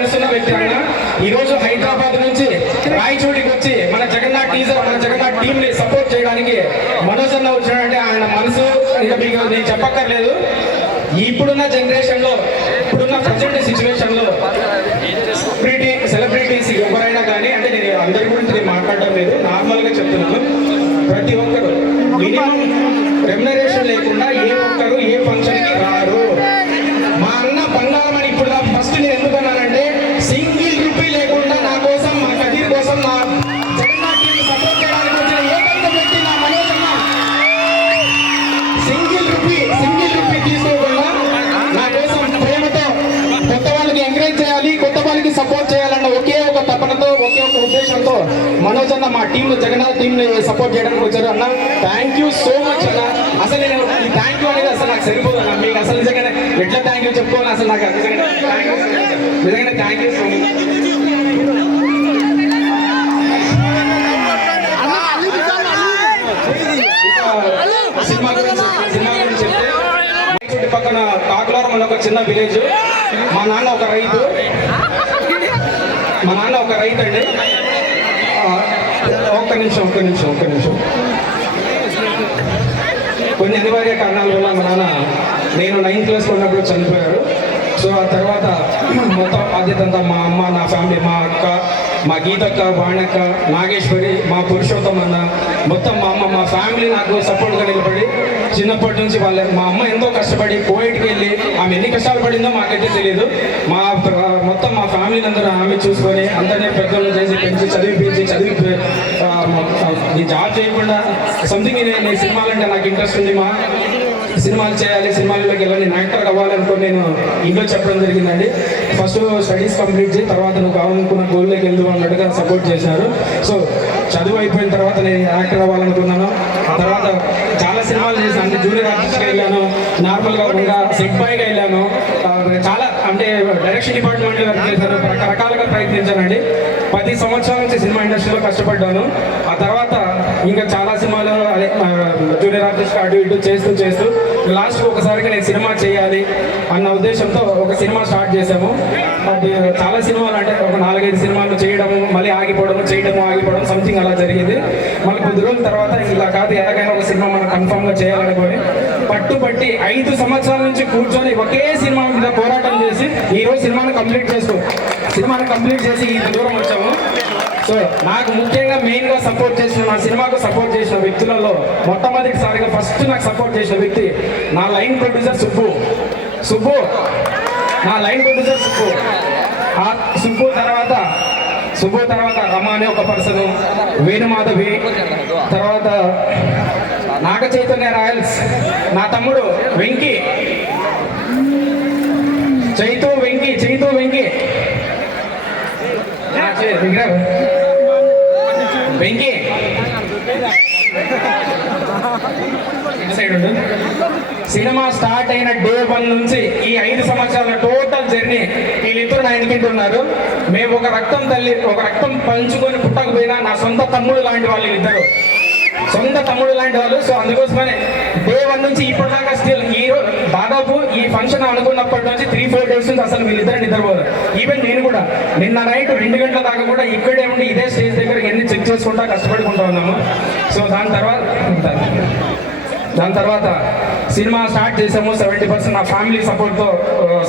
మనసులో పెట్టామన్నా ఈ రోజు హైదరాబాద్ నుంచి రాయచోటికి వచ్చి మన జగన్నాథ్ టీజర్ మన జగన్నాథ్ టీమ్ని సపోర్ట్ చేయడానికి మనోజ్ అన్న వచ్చినాడంటే ఆయన మనసు. ఇక మీకు నేను చెప్పక్కర్లేదు. ఇప్పుడున్న జనరేషన్లో మా టీంలో జగన్నాథ్ టీంని సపోర్ట్ చేయడానికి వచ్చారు అన్న. థ్యాంక్ యూ సో మచ్ అన్న. అసలు నేను ఈ థ్యాంక్ యూ అనేది అసలు నాకు సరిపోదు అన్న. మీకు అసలు నిజంగానే ఎట్లా థ్యాంక్ యూ చెప్పుకోవాలి అసలు నాకు నిజంగా నిజంగానే thank you so much cinema గురించి సినిమా గురించి చెప్తే పక్కన కాకులారం అనే ఒక చిన్న విలేజ్ మా నాన్న ఒక రైతు. మా నాన్న ఒక రైతు అండి. ఒక్క నిమిషం ఒక్క నిమిషం ఒక్క నిమిషం. కొన్ని అనివార్య కారణాల వల్ల మా నాన్న నేను నైన్త్ క్లాస్ ఉన్నప్పుడు చనిపోయారు. సో ఆ తర్వాత మొత్తం బాధ్యత అంతా మా అమ్మ నా ఫ్యామిలీ మా అక్క మా గీతక్క వాణక్క నాగేశ్వరి మా పురుషోత్తం అన్న మొత్తం మా అమ్మ మా ఫ్యామిలీ నాకు సపోర్ట్గా నిలబడి చిన్నప్పటి నుంచి వాళ్ళ మా అమ్మ ఎంతో కష్టపడి కోవిడ్కి వెళ్ళి ఆమె ఎన్ని కష్టాలు పడిందో మాకైతే తెలియదు మా మొత్తం మా ఫ్యామిలీని అందరూ ఆమె చూసుకొని అందరినీ పెద్దలు చేసి పెంచి చదివిపించి చదివి ఈ జాబ్ చేయకుండా సంథింగ్ నేను సినిమాలంటే నాకు ఇంట్రెస్ట్ ఉంది మా సినిమాలు చేయాలి సినిమాల్లోకి వెళ్ళాలి నేను యాక్టర్ అవ్వాలనుకుని నేను ఇంట్లో చెప్పడం జరిగిందండి. ఫస్ట్ స్టడీస్ కంప్లీట్ చేసి తర్వాత నువ్వు కావాలనుకున్న గోల్లోకి వెళ్దు అన్నట్టుగా సపోర్ట్ చేశారు. సో చదువు అయిపోయిన తర్వాత నేను యాక్టర్ అవ్వాలనుకున్నాను. ఆ తర్వాత చాలా సినిమాలు చేశాను. అంటే జూనియర్ ఆర్టిస్ట్గా వెళ్ళాను నార్మల్గా ఉండగా సెట్ బాయ్గా వెళ్ళాను. చాలా అంటే డైరెక్షన్ డిపార్ట్మెంట్లో వర్క్ చేశాను. రకరకాలుగా ప్రయత్నించానండి. పది సంవత్సరాల నుంచి సినిమా ఇండస్ట్రీలో కష్టపడ్డాను. ఆ తర్వాత ఇంకా చాలా సినిమాలు అదే ఆ, జూనియర్ ఆర్టిస్ట్ అటు ఇటు చేస్తూ చేస్తూ లాస్ట్ ఒకసారిగా నేను సినిమా చేయాలి అన్న ఉద్దేశంతో ఒక సినిమా స్టార్ట్ చేశాము. అది చాలా సినిమాలు అంటే ఒక నాలుగైదు సినిమాలు చేయడము మళ్ళీ ఆగిపోవడం చేయడము ఆగిపోవడం సంథింగ్ అలా జరిగింది. మళ్ళీ కొద్ది రోజుల తర్వాత ఇలా కాదు ఎలాగైనా ఒక సినిమా మనం కన్ఫామ్గా చేయాలనుకోని చేయాలనుకొని పట్టుబట్టి ఐదు సంవత్సరాల నుంచి కూర్చొని ఒకే సినిమా మీద పోరాటం చేసి ఈ రోజు సినిమాను కంప్లీట్ చేసుకో సినిమాని కంప్లీట్ చేసి ఇంత దూరం వచ్చాము. సో నాకు ముఖ్యంగా మెయిన్గా సపోర్ట్ చేసిన నా సినిమాకు సపోర్ట్ చేసిన వ్యక్తులలో మొట్టమొదటిసారిగా ఫస్ట్ నాకు సపోర్ట్ చేసిన వ్యక్తి నా లైన్ ప్రొడ్యూసర్ సుబ్బు. సుబ్బు నా లైన్ ప్రొడ్యూసర్ సుబ్బు. ఆ సుబ్బు తర్వాత సుబ్బు తర్వాత రమ అనే ఒక పర్సన్ వేణుమాధవి తర్వాత నాగ చైతన్య రాయల్స్ నా తమ్ముడు వెంకీ. చైతు వెంకీ చైతు వెంకీ. వెంకీ. సినిమా స్టార్ట్ అయిన డే వన్ నుంచి ఈ ఐదు సంవత్సరాల టోటల్ జర్నీ వీళ్ళిద్దరు నా ఎన్నికింటున్నారు మేము ఒక రక్తం తల్లి ఒక రక్తం పంచుకొని పుట్టకపోయినా నా సొంత తమ్ముడు లాంటి వాళ్ళు ఇద్దరు సొంత తమ్ముడు లాంటి వాళ్ళు. సో అందుకోసమనే డే వన్ నుంచి ఇప్పుడు దాకా స్టిల్ ఈ ఈ ఫంక్షన్ నుంచి త్రీ ఫోర్ డేస్ నుంచి అసలు వీళ్ళిద్దరు నిద్రపోరు. ఈవెన్ నేను కూడా. నిన్న నైట్ రెండు గంటల దాకా కూడా ఇక్కడే ఉండి ఇదే స్టేజ్ దగ్గర ఎన్ని చెక్ చేసుకుంటా కష్టపడుకుంటా ఉన్నాము. సో దాని తర్వాత దాని తర్వాత సినిమా స్టార్ట్ చేసాము సెవెంటీ పర్సెంట్ నా ఫ్యామిలీ సపోర్ట్తో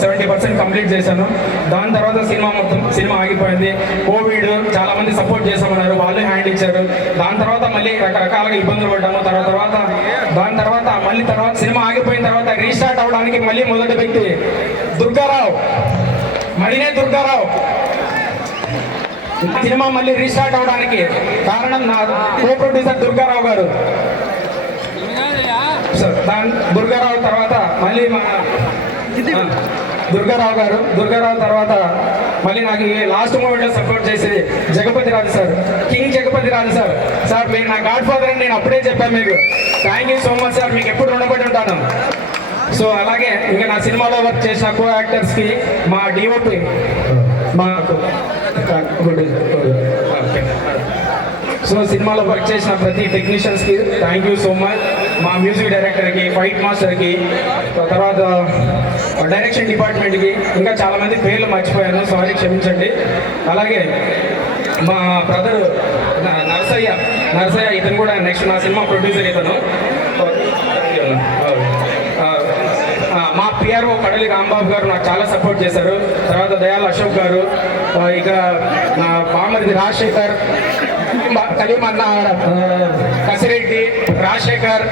సెవెంటీ పర్సెంట్ కంప్లీట్ చేశాను. దాని తర్వాత సినిమా మొత్తం సినిమా ఆగిపోయింది. కోవిడ్ చాలామంది సపోర్ట్ చేసామన్నారు వాళ్ళు హ్యాండ్ ఇచ్చారు. దాని తర్వాత మళ్ళీ రకరకాలుగా ఇబ్బందులు పడ్డాము. తర్వాత తర్వాత దాని తర్వాత మళ్ళీ తర్వాత సినిమా ఆగిపోయిన తర్వాత రీస్టార్ట్ అవడానికి మళ్ళీ మొదటి వ్యక్తి దుర్గారావు. మళ్ళీనే దుర్గారావు. సినిమా మళ్ళీ రీస్టార్ట్ అవడానికి కారణం నా కో ప్రొడ్యూసర్ దుర్గారావు గారు. దాని దుర్గారావు తర్వాత మళ్ళీ మా ఆ, దుర్గారావు గారు. దుర్గారావు తర్వాత మళ్ళీ నాకు ఈ లాస్ట్ మూమెంట్లో సపోర్ట్ చేసేది Jagapathi Raju sir. King Jagapathi Raju sir. Sir మీరు నా గాడ్ ఫాదర్ అని నేను అప్పుడే చెప్పాను మీకు. Thank you so much sir. మీకు ఎప్పుడు రుణపడి ఉంటాను. సో అలాగే ఇంకా నా సినిమాలో వర్క్ చేసిన కో యాక్టర్స్కి మా డిఓపి మా సో సినిమాలో వర్క్ చేసిన ప్రతి టెక్నీషియన్స్కి థ్యాంక్ యూ సో మచ్ మా మ్యూజిక్ డైరెక్టర్కి ఫైట్ మాస్టర్కి తర్వాత డైరెక్షన్ డిపార్ట్మెంట్కి ఇంకా చాలా మంది పేర్లు మర్చిపోయాను. సారీ క్షమించండి. అలాగే మా బ్రదర్ నరసయ్య నరసయ్య ఇతను కూడా నెక్స్ట్ నా సినిమా ప్రొడ్యూసర్ ఇతను. మా పిఆర్ఓ కడలి రాంబాబు గారు నాకు చాలా సపోర్ట్ చేశారు. తర్వాత దయాల్ అశోక్ గారు ఇక నా బామరిది రాజశేఖర్ మా అన్న కసిరెడ్డి రాజశేఖర్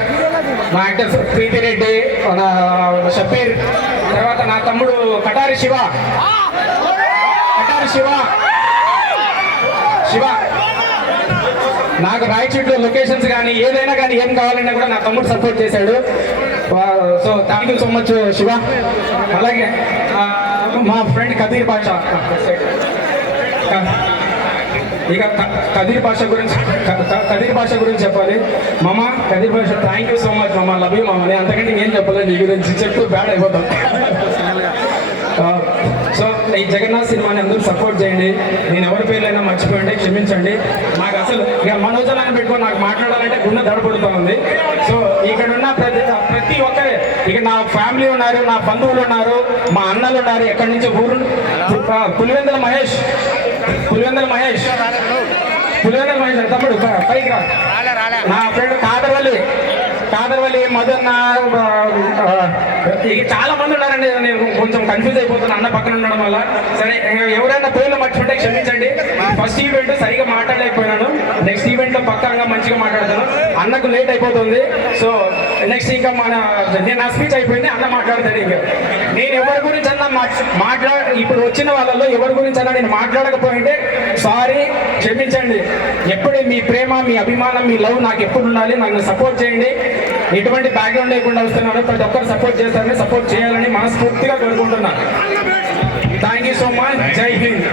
మా యాక్టర్ ప్రీతిరెడ్డి మన షబీర్ తర్వాత నా తమ్ముడు కటారి శివ. కటారి శివ. శివ. నాకు రాయచూట్లో లొకేషన్స్ కానీ ఏదైనా కానీ ఏం కావాలన్నా కూడా నా తమ్ముడు సపోర్ట్ చేశాడు. So thank you so much Shiva. అలాగే మా ఫ్రెండ్ కదీర్ బాషా ఇక కదీర్ భాష గురించి కదీర్ భాష గురించి చెప్పాలి. మామ Kadir Basha thank you so much మామ. లవ్ యూ మామ. నేను అంతకంటే ఏం చెప్పలేదు నీ గురించి చెప్తూ బ్యాడ్ అయిపోతాం. సో ఈ జగన్నాథ్ సినిమాని అందరూ సపోర్ట్ చేయండి. నేను ఎవరి పేర్లైనా మర్చిపోయండి క్షమించండి. నాకు అసలు ఇక మనోజనాన్ని పెట్టుకొని నాకు మాట్లాడాలంటే గుండె దడపడుతూ ఉంది. సో ఇక్కడ ఉన్న ప్రతి ప్రతి ఒక్కరే ఇక నా ఫ్యామిలీ ఉన్నారు నా బంధువులు ఉన్నారు మా అన్నలు ఉన్నారు ఎక్కడి నుంచి ఊరు? పులివెందుల మహేష్. పులివెందుల మహేష్. పులివెందుల మహేష్ తమ్ముడు పైకి రా. నా ఫ్రెండ్ కాదరవల్లి మదన్న చాలా మంది ఉన్నారండి. నేను కొంచెం కన్ఫ్యూజ్ అయిపోతున్నాను అన్న పక్కన ఉండడం వల్ల. సరే ఎవరైనా పేర్లు మర్చిపోతే క్షమించండి. ఫస్ట్ ఈవెంట్ సరిగా మాట్లాడలేకపోయినాను. నెక్స్ట్ ఈవెంట్లో పక్కంగా మంచిగా మాట్లాడతాను అన్నకు లేట్ అయిపోతుంది. సో నెక్స్ట్ ఇంకా మన నేను నా స్పీచ్ అయిపోయింది. అన్న మాట్లాడతాడు ఇంకా. నేను ఎవరి గురించి అన్నా మాట్లా ఇప్పుడు వచ్చిన వాళ్ళలో ఎవరి గురించి అన్నా నేను మాట్లాడకపోయింటే సారీ క్షమించండి. ఎప్పుడు మీ ప్రేమ మీ అభిమానం మీ లవ్ నాకు ఎప్పుడు ఉండాలి? నన్ను సపోర్ట్ చేయండి. ఎటువంటి బ్యాక్గ్రౌండ్ లేకుండా వస్తున్నాను. ప్రతి ఒక్కరు సపోర్ట్ చేస్తారని సపోర్ట్ చేయాలని మనస్ఫూర్తిగా కోరుకుంటున్నాను. థ్యాంక్ యూ సో మచ్ జై హింద్